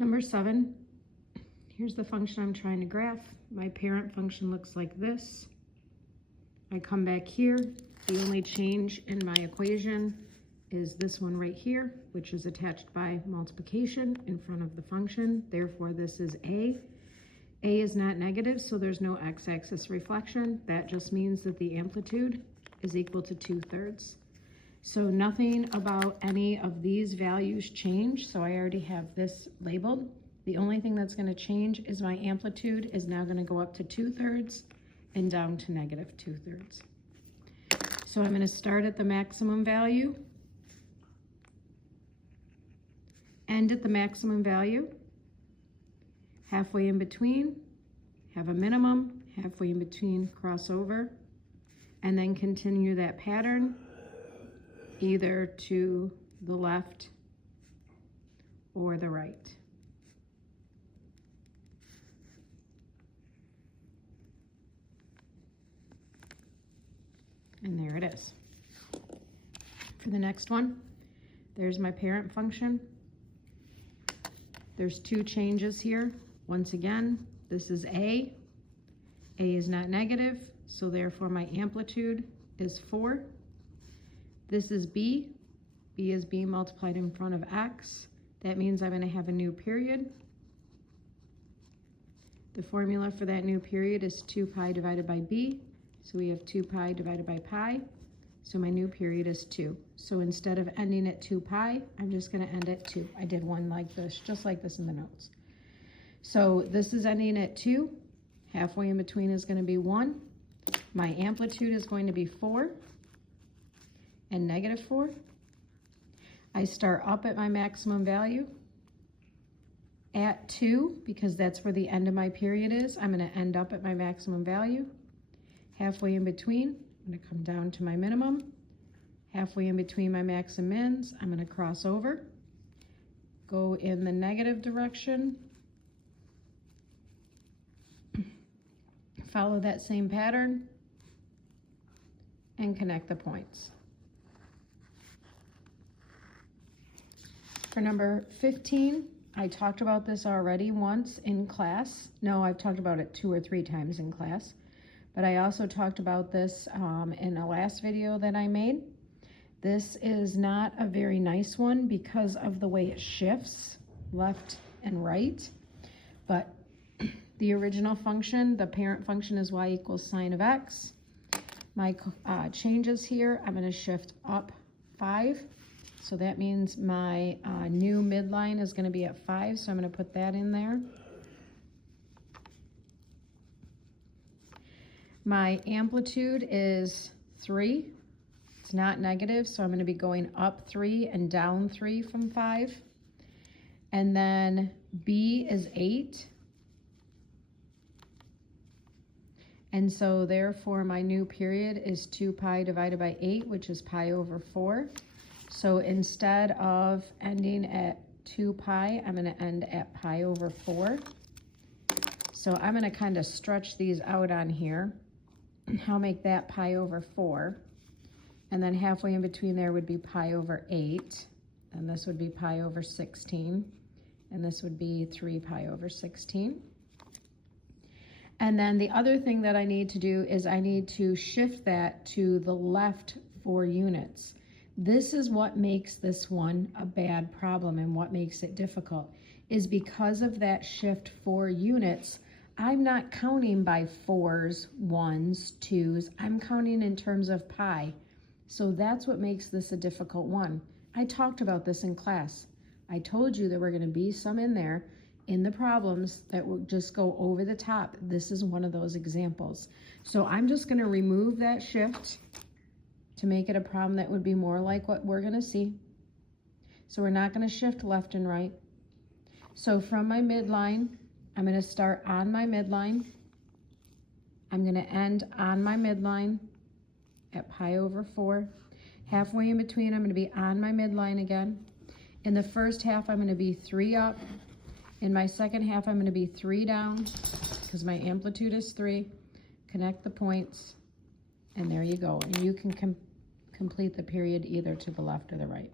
Number 7, here's the function I'm trying to graph. My parent function looks like this. I come back here. The only change in my equation is this one right here, which is attached by multiplication in front of the function. Therefore, this is A. A is not negative, so there's no x-axis reflection. That just means that the amplitude is equal to 2/3. So nothing about any of these values change, so I already have this labeled. The only thing that's going to change is my amplitude is now going to go up to 2/3 and down to -2/3. So I'm going to start at the maximum value, end at the maximum value, halfway in between, have a minimum, halfway in between, cross over, and then continue that pattern either to the left or the right. And there it is. For the next one, there's my parent function. There's 2 changes here. Once again, this is A. A is not negative, so therefore my amplitude is 4. This is B. B is being multiplied in front of X. That means I'm going to have a new period. The formula for that new period is 2 pi divided by B. So we have 2 pi divided by pi. So my new period is 2. So instead of ending at 2 pi, I'm just going to end at 2. I did one like this, just like this in the notes. So this is ending at 2. Halfway in between is going to be 1. My amplitude is going to be 4 and -4. I start up at my maximum value at 2 because that's where the end of my period is. I'm going to end up at my maximum value. Halfway in between, I'm going to come down to my minimum. Halfway in between my max and mins, I'm going to cross over, go in the negative direction, follow that same pattern, and connect the points. For number 15, I talked about this already once in class. No, I've talked about it 2 or 3 times in class. But I also talked about this in a last video that I made. This is not a very nice one because of the way it shifts left and right. But the original function, the parent function, is y equals sine of x. My changes here, I'm going to shift up 5. So that means my new midline is going to be at 5, so I'm going to put that in there. My amplitude is 3. It's not negative, so I'm going to be going up 3 and down 3 from 5. And then B is 8. And so therefore my new period is 2 pi divided by 8, which is pi over 4. So instead of ending at 2 pi, I'm going to end at pi over 4. So I'm going to kind of stretch these out on here. I'll make that pi over 4. And then halfway in between there would be pi over 8. And this would be pi over 16. And this would be 3 pi over 16. And then the other thing that I need to do is I need to shift that to the left 4 units. This is what makes this one a bad problem and what makes it difficult, is because of that shift 4 units, I'm not counting by 4s, 1s, 2s, I'm counting in terms of pi. So that's what makes this a difficult one. I talked about this in class. I told you there were going to be some in there in the problems that will just go over the top. This is one of those examples. So I'm just going to remove that shift to make it a problem that would be more like what we're going to see. So we're not going to shift left and right. So from my midline, I'm going to start on my midline. I'm going to end on my midline at pi over 4. Halfway in between, I'm going to be on my midline again. In the first half, I'm going to be 3 up. In my second half, I'm going to be 3 down because my amplitude is 3. Connect the points, and there you go. And you can complete the period either to the left or the right.